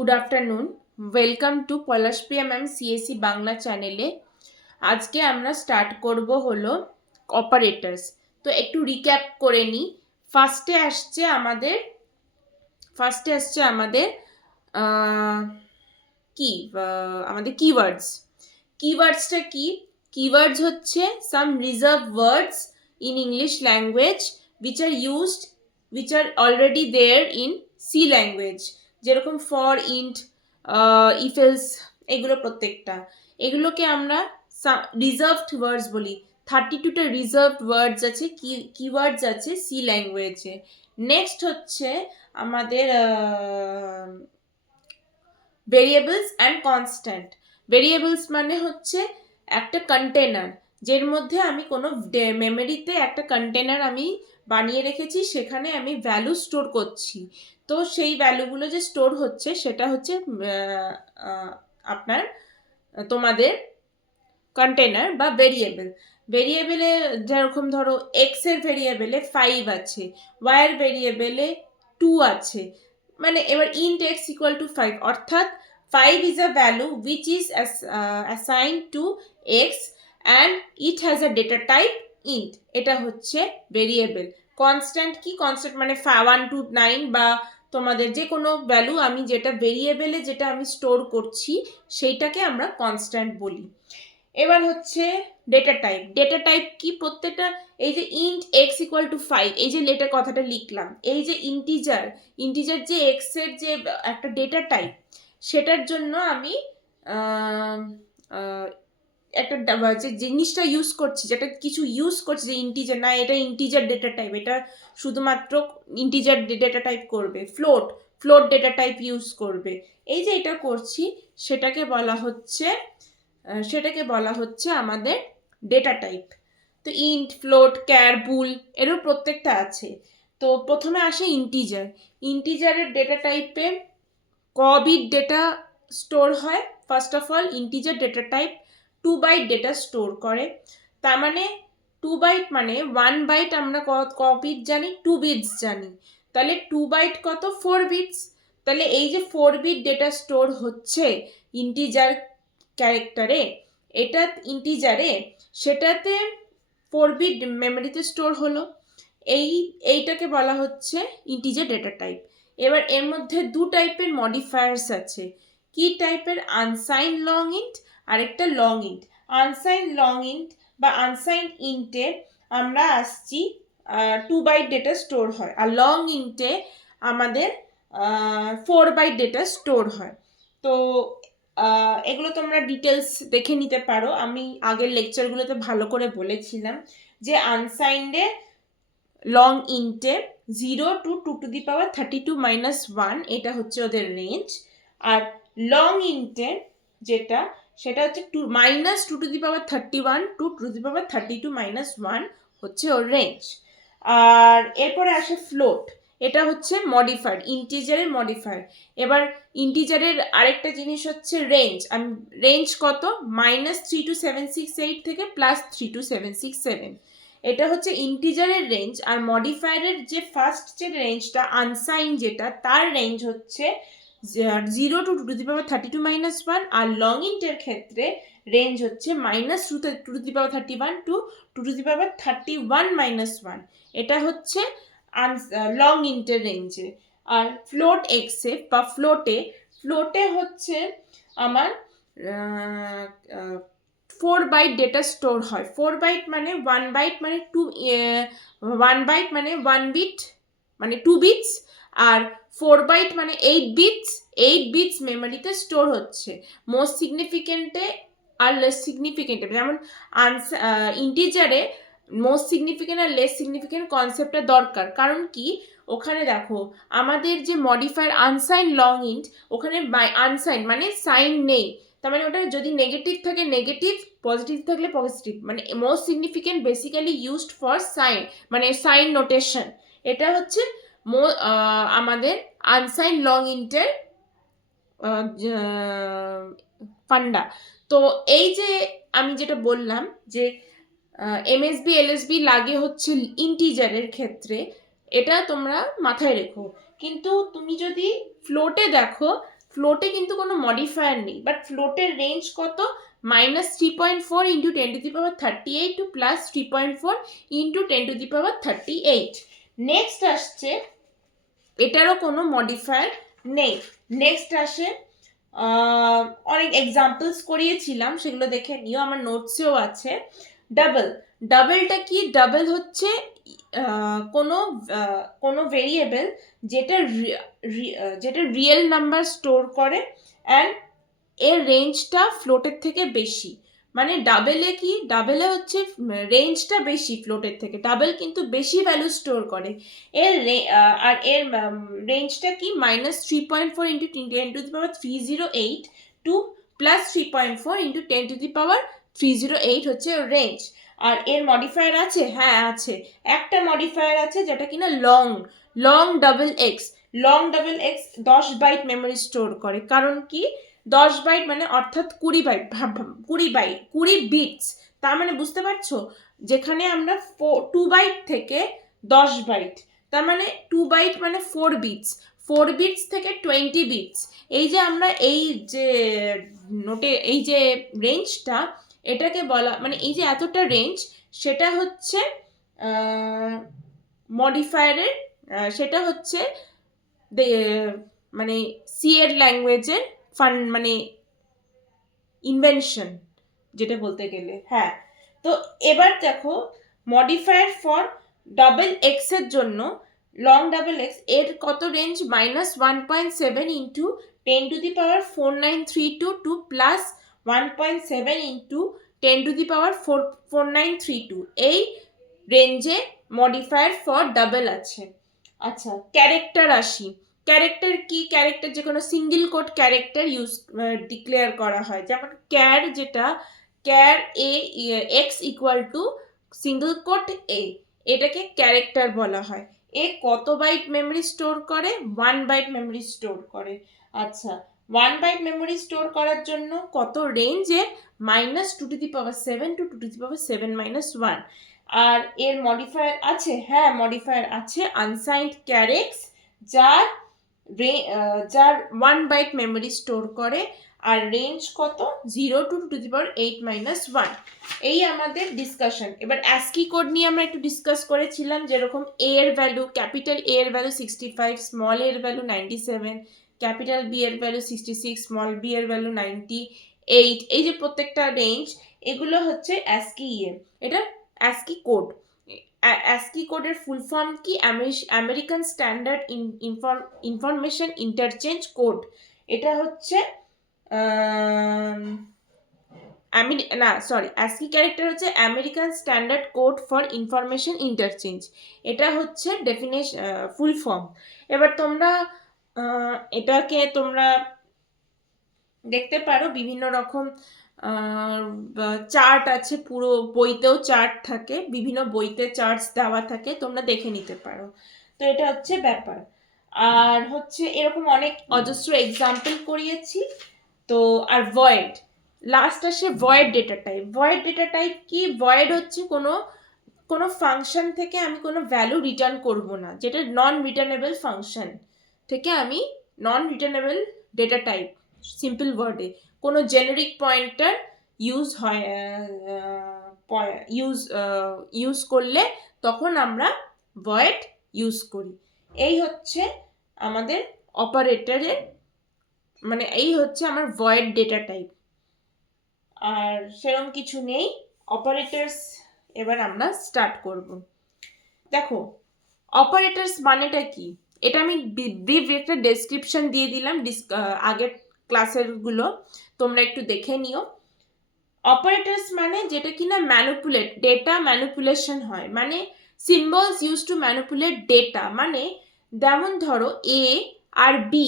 Good afternoon, welcome to Palash Priya ma'am CSC Bangla চ্যানেলে। আজকে আমরা স্টার্ট করব হলো অপারেটরস। তো একটু রিক্যাপ করে নিই। ফার্স্টে আসছে আমাদের কি আমাদের কিওয়ার্ডস। কিওয়ার্ডসটা কি? কিওয়ার্ডস হচ্ছে some reserve words in English language which are already there in C language, যেরকম ফর, ইন্ট, ইফ এলস, এগুলো প্রত্যেকটা। এগুলোকে আমরা রিজার্ভড ওয়ার্ডস বলি। 32টা রিজার্ভড ওয়ার্ডস আছে, কিওয়ার্ডস আছে সি ল্যাঙ্গুয়েজে। নেক্সট হচ্ছে আমাদের ভেরিয়েবলস অ্যান্ড কনস্ট্যান্ট। ভেরিয়েবলস মানে হচ্ছে একটা কন্টেনার, যের মধ্যে আমি কোনো মেমোরিতে একটা কন্টেনার আমি বানিয়ে রেখেছি, সেখানে আমি ভ্যালু স্টোর করছি। তো সেই ভ্যালুগুলো যে স্টোর হচ্ছে সেটা হচ্ছে তোমাদের কন্টেনার বা ভেরিয়েবল। ভেরিয়েবলে যেরকম ধরো এক্স এর ভেরিয়েবলে 5 আছে, ওয়াই এর ভেরিয়েবলে 2 আছে। মানে এবার int x equal to 5, অর্থাৎ 5 is a value which is assigned to x and it has a data type int. এটা হচ্ছে ভেরিয়েবল। কনস্ট্যান্ট কি? কনস্ট্যান্ট মানে 1 to 9 বা তোমাদের যে কোনো ভ্যালু আমি যেটা ভেরিয়েবলে যেটা আমি স্টোর করছি সেইটাকে আমরা কনস্ট্যান্ট বলি। এবার হচ্ছে ডেটা টাইপ। ডেটা টাইপ কি? প্রত্যেকটা এই যে int x equal to 5, এই যে লেটার কথাটা লিখলাম, এই যে ইন্টিজার যে x এর যে একটা ডেটা টাইপ, সেটার জন্য আমি একটা যে জিনিসটা ইউজ করছি, যেটা কিছু ইউজ করছি, যে ইন্টিজার না, এটা ইন্টিজার ডেটা টাইপ, এটা শুধুমাত্র ইন্টিজার ডেটা টাইপ করবে। ফ্লোট ডেটা টাইপ ইউজ করবে। এই যে এটা করছি সেটাকে বলা হচ্ছে আমাদের ডেটা টাইপ। তো ইন্ট, ফ্লোট, ক্যার, বুল এরও প্রত্যেকটা আছে। তো প্রথমে আসে ইন্টিজারের ডেটা টাইপে বিট ডেটা স্টোর হয়। First of all integer data type 2 byte data store করে। তার মানে 2 বাইট মানে 1 বাইট আমরা বিট জানি, 2 বিটস জানি, তাহলে 2 বাইট কত? 4 বিটস। তাহলে এই যে 4 বিট ডেটা স্টোর হচ্ছে ইন্টিজার ক্যারেক্টারে, এটা ইন্টিজারে, সেটাতে 4 বিট মেমোরিতে স্টোর হলো। এইটাকে বলা হচ্ছে ইন্টিজার ডেটা টাইপ। এবার এর মধ্যে 2 টাইপের মডিফায়ার্স আছে। কি টাইপের? আনসাইন লং ইন্ট আর একটা long int. Unsigned long int বা আনসাইন ইন্টে আমরা আসছি 2 বাইট ডেটা স্টোর হয়, আর লং ইন্টে আমাদের 4 বাইট ডেটা স্টোর হয়। তো এগুলো তোমরা ডিটেলস দেখে নিতে পারো, আমি আগের লেকচারগুলোতে ভালো করে বলেছিলাম যে আনসাইন্ডে long ইন্টে 0 to 2 to the power 32 minus 1 এটা হচ্ছে ওদের রেঞ্জ, আর লং ইন্টে যেটা সেটা হচ্ছে -2 to the power 31 to 2 to the power 32 minus 1 হচ্ছে ওর রেঞ্জ। আর এরপরে আসে ফ্লোট, এটা হচ্ছে মডিফায়ার, ইন্টিজারের মডিফায়ার। এবার ইন্টিজারের আরেকটা জিনিস হচ্ছে রেঞ্জ। রেঞ্জ কত? -32768 থেকে +32767, এটা হচ্ছে ইন্টিজারের রেঞ্জ। আর মডিফায়ারের যে ফার্স্ট যে রেঞ্জটা আনসাইন যেটা, তার রেঞ্জ হচ্ছে 0 to 2 to the power 32 minus 1, R long ইন্টের ক্ষেত্রে রেঞ্জ হচ্ছে -2 to the power 31 to 2 to the power 31 minus 1। এটা হচ্ছে লং ইন্টের রেঞ্জে। আর ফ্লোট এক্সে বা ফ্লোটে হচ্ছে আমার 4 বাইট ডেটা স্টোর হয়। 4 বাইট মানে 1 বাইট মানে 1 বাইট মানে 1 বিট মানে 2 বিটস, আর 4 বাইট মানে 8 বিটস মেমোরিতে স্টোর হচ্ছে। মোস্ট সিগনিফিকেন্টে আর লেস সিগনিফিকেন্টে, যেমন ইন্টিজারে মোস্ট সিগনিফিকেন্ট আর লেস সিগনিফিকেন্ট কনসেপ্টটা দরকার। কারণ কি? ওখানে দেখো আমাদের যে মডিফায়ার আনসাইন লং ইন্ট, ওখানে আনসাইন মানে সাইন নেই, তার মানে ওটা যদি নেগেটিভ থাকে নেগেটিভ, পজিটিভ থাকলে পজিটিভ, মানে most significant basically used for sign, মানে সাইন নোটেশন। এটা হচ্ছে আমাদের আনসাইন লং ইন্টের ফান্ডা। তো এই যে আমি যেটা বললাম যে এমএসবি এলএসবি লাগে হচ্ছে ইন্টিজারের ক্ষেত্রে, এটা তোমরা মাথায় রেখো। কিন্তু তুমি যদি ফ্লোটে দেখো ফ্লোটে কিন্তু কোনো মডিফায়ার নেই, বাট ফ্লোটের রেঞ্জ কত, -3.4 ইন্টু 10⁻38 টু +3.4 ইন্টু 10⁻38। নেক্সট আসছে, এটারও কোনো মডিফায়ার নেই। নেক্সট আসে, অনেক এক্সাম্পলস করিয়েছিলাম, সেগুলো দেখে নিও, আমার নোটসেও আছে। ডাবল, ডাবলটা কি, ডাবল হচ্ছে কোনো ভেরিয়েবল যেটা রিয়েল নাম্বার স্টোর করে অ্যান্ড এর রেঞ্জটা ফ্লোটের থেকে বেশি। মানে ডাবলে কি, ডাবলে হচ্ছে রেঞ্জটা বেশি ফ্লোটের থেকে, ডাবল কিন্তু বেশি ভ্যালু স্টোর করে। আর এর রেঞ্জটা কি, -3.4 ইন্টু 10⁻308 টু +3.4 ইন্টু 10⁻308 হচ্ছে ওর রেঞ্জ। আর এর মডিফায়ার আছে, হ্যাঁ আছে, একটা মডিফায়ার আছে যেটা কিনা long double x. Long double x 10 byte memory store করে, কারণ কি 10 বাইট মানে অর্থাৎ 20 বিটস, তার মানে বুঝতে পারছো, যেখানে আমরা 2 বাইট থেকে 10 বাইট, তার মানে 2 বাইট মানে 4 বিটস, 4 বিটস থেকে 20 বিটস। এই যে আমরা এই যে নোটে এই যে রেঞ্জটা, এটাকে বলা মানে এই যে এতটা রেঞ্জ, সেটা হচ্ছে মডিফায়ারের, সেটা হচ্ছে মানে সি এর ল্যাঙ্গুয়েজের মানে ইনভেনশন যেটা বলতে গেলে। হ্যাঁ, তো এবার দেখো মডিফায়ার ফর ডাবল এক্স এর জন্য, লং ডাবল এক্স এর কত রেঞ্জ, -1.7 ইন্টু 10⁻4932 টু +1.7 ইন্টু 10⁻4932, এই রেঞ্জে মডিফায়ার ফর ডাবল আছে। আচ্ছা, ক্যারেক্টার আসি। ক্যারেক্টার কি, ক্যারেক্টার যে কোনো সিঙ্গেল কোড ক্যারেক্টার ডিক্লেয়ার করা হয়, যেমন ক্যার, যেটা car x equal to single quote এ, এটাকে ক্যারেক্টার বলা হয়। এ কত বাইট মেমরি স্টোর করে, 1 বাইট মেমরি স্টোর করে। আচ্ছা, 1 বাইট মেমরি স্টোর করার জন্য কত রেঞ্জে, -2⁻7 টু 2⁻7 - 1। আর এর মডিফায়ার আছে, হ্যাঁ মডিফায়ার আছে, আনসাইন্ড ক্যারেক্স, যার 1 বাইট মেমরি স্টোর করে, আর রেঞ্জ কত, 0 টু 2⁻8 - 1। এই আমাদের ডিসকাশন। এবার অ্যাস্কি কোড নিয়ে আমরা একটু ডিসকাস করেছিলাম, যেরকম এ এর ভ্যালু, ক্যাপিটাল এ এর ভ্যালু 65, স্মল এর ভ্যালু 97, ক্যাপিটাল বি এর ভ্যালু 66, স্মল বি এর ভ্যালু 98। এই যে প্রত্যেকটা রেঞ্জ, এগুলো হচ্ছে অ্যাস্কি এটা অ্যাস্কি কোড। অ্যাস্কি কোডের ফুল ফর্ম কি, American standard information interchange code. এটা হচ্ছে অ্যাস্কি ক্যারেক্টার হচ্ছে American standard code for information interchange, এটা হচ্ছে ডেফিনেশন, ফুল ফর্ম। এবার তোমরা এটাকে তোমরা দেখতে পারো, বিভিন্ন রকম চার্ট আছে, পুরো বইতেও চার্ট থাকে, বিভিন্ন বইতে চার্টস দেওয়া থাকে, তোমরা দেখে নিতে পারো। তো এটা হচ্ছে ব্যাপার। আর হচ্ছে এরকম অনেক অজস্র এক্সাম্পল করিয়েছি। তো আর ভয়েড, লাস্ট আসে void data type. Void data type কি, ভয়েড হচ্ছে কোনো ফাংশন থেকে আমি কোনো ভ্যালু রিটার্ন করব না, যেটা নন রিটার্নেবল ফাংশন থেকে আমি নন রিটার্নেবল ডেটা টাইপ, সিম্পল ওয়ার্ডে কোনো জেনারিক পয়েন্টার ইউজ করলে তখন আমরা ভয়েড ইউজ করি। এই হচ্ছে আমাদের অপারেটরের, মানে এই হচ্ছে আমার ভয়েড ডেটা টাইপ। আর সেরকম কিছু নেই অপারেটরস। এবার আমরা স্টার্ট করব। দেখো অপারেটরস মানেটা কি, এটা আমি ব্রিফ একটা ডেসক্রিপশন দিয়ে দিলাম আগের ক্লাসেরগুলো, তোমরা একটু দেখে নিও। অপারেটরস মানে যেটা কিনা ডেটা ম্যানিপুলেশন হয়, মানে symbols use to manipulate data. মানে যেমন ধরো এ আর বি,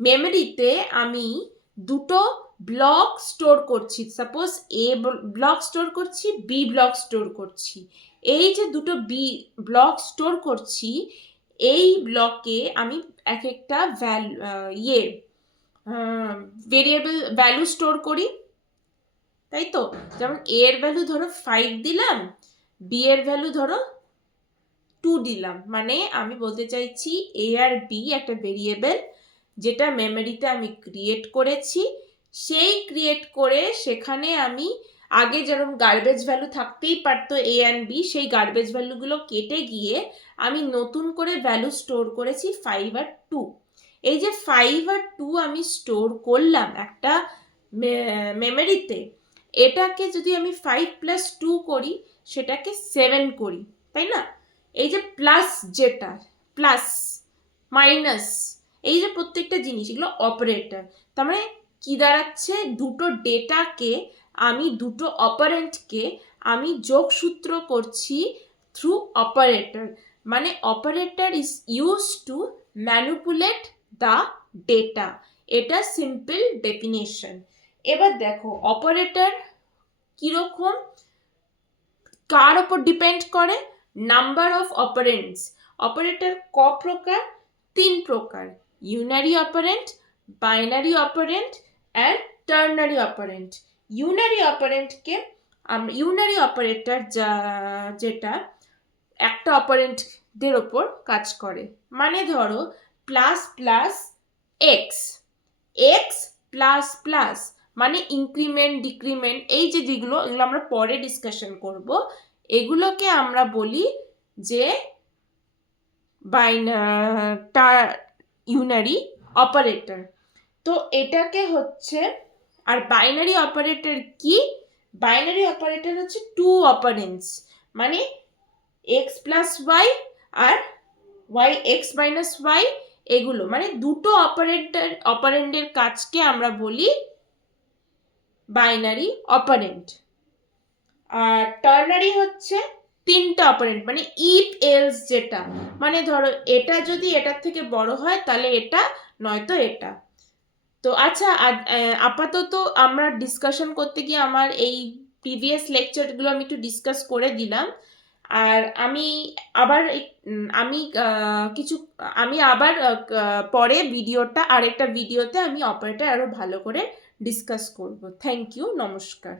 মেমোরিতে আমি দুটো ব্লক স্টোর করছি, সাপোজ এ ব্লক স্টোর করছি, বি ব্লক স্টোর করছি। এই যে দুটো ব্লক স্টোর করছি, এই ব্লকে আমি এক একটা ভেরিয়েবল ভ্যালু স্টোর করি, তাই তো। যেমন এ এর ভ্যালু ধরো 5 দিলাম, বি এর ভ্যালু ধরো 2 দিলাম, মানে আমি বলতে চাইছি এ আর বি একটা ভেরিয়েবল, যেটা মেমোরিতে আমি ক্রিয়েট করেছি, সেই ক্রিয়েট করে সেখানে আমি আগে যেরকম গার্বেজ ভ্যালু থাকতেই পারতো এ অ্যান্ড বি, সেই গার্বেজ ভ্যালুগুলো কেটে গিয়ে আমি নতুন করে ভ্যালু স্টোর করেছি 5 আর 2। এই যে 5 আর 2 আমি স্টোর করলাম একটা মেমোরিতে, এটাকে যদি আমি 5 প্লাস 2 করি, সেটাকে 7 করি, তাই না? এই যে প্লাস, যেটা প্লাস মাইনাস, এই যে প্রত্যেকটা জিনিস, এগুলো অপারেটর। তার মানে কি দাঁড়াচ্ছে, দুটো ডেটাকে আমি, দুটো অপারেন্টকে আমি যোগসূত্র করছি থ্রু অপারেটর। মানে operator is use to manipulate the data. এটা সিম্পল ডেফিনেশন। এবার দেখো অপারেটর কিরকম, কার ওপর ডিপেন্ড করে, নাম্বার অফ অপারেন্টস। অপারেটর ক প্রকার, 3 প্রকার, unary operant, binary operant and ternary operant. Unary অপারেন্টকে ইউনারি অপারেটর যেটা একটা অপারেন্টদের ওপর কাজ করে। মানে ধরো plus plus x, x plus plus মানে ইনক্রিমেন্ট ডিক্রিমেন্ট, এই যে যেগুলো, এগুলো আমরা পরে ডিসকাশন করব। এগুলোকে আমরা বলি যে ইউনারি অপারেটর। তো এটাকে হচ্ছে, আর বাইনারি অপারেটর কি, বাইনারি অপারেটর হচ্ছে 2 অপারেন্টস, মানে এক্স প্লাস ওয়াই আর ওয়াই এক্স মাইনাস ওয়াই, এগুলো মানে দুটো অপারেন্ডের কাজকে আমরা বলি বাইনারি অপারেন্ট। আর টার্নারি হচ্ছে 3টা অপারেন্ট, মানে ইফ এলস, যেটা মানে ধরো এটা যদি এটার থেকে বড় হয় তাহলে এটা, নয়তো এটা। তো আচ্ছা, আপাতত আমরা ডিসকাশন করতে গিয়ে আমার এই প্রিভিয়াস লেকচারগুলো আমি একটু ডিসকাস করে দিলাম। আর আমি আবার আমি আবার পরে ভিডিওটা, আরেকটা ভিডিওতে আমি অপারেটর আরো ভালো করে ডিসকাস করব। থ্যাংক ইউ, নমস্কার।